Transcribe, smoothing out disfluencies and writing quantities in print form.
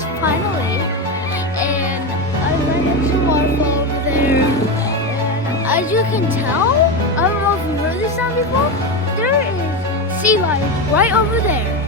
is Final Lake, and I'm right next to a waterfall over there. And as you can tell, I don't know if you've heard this sound before, there is sea lions right over there.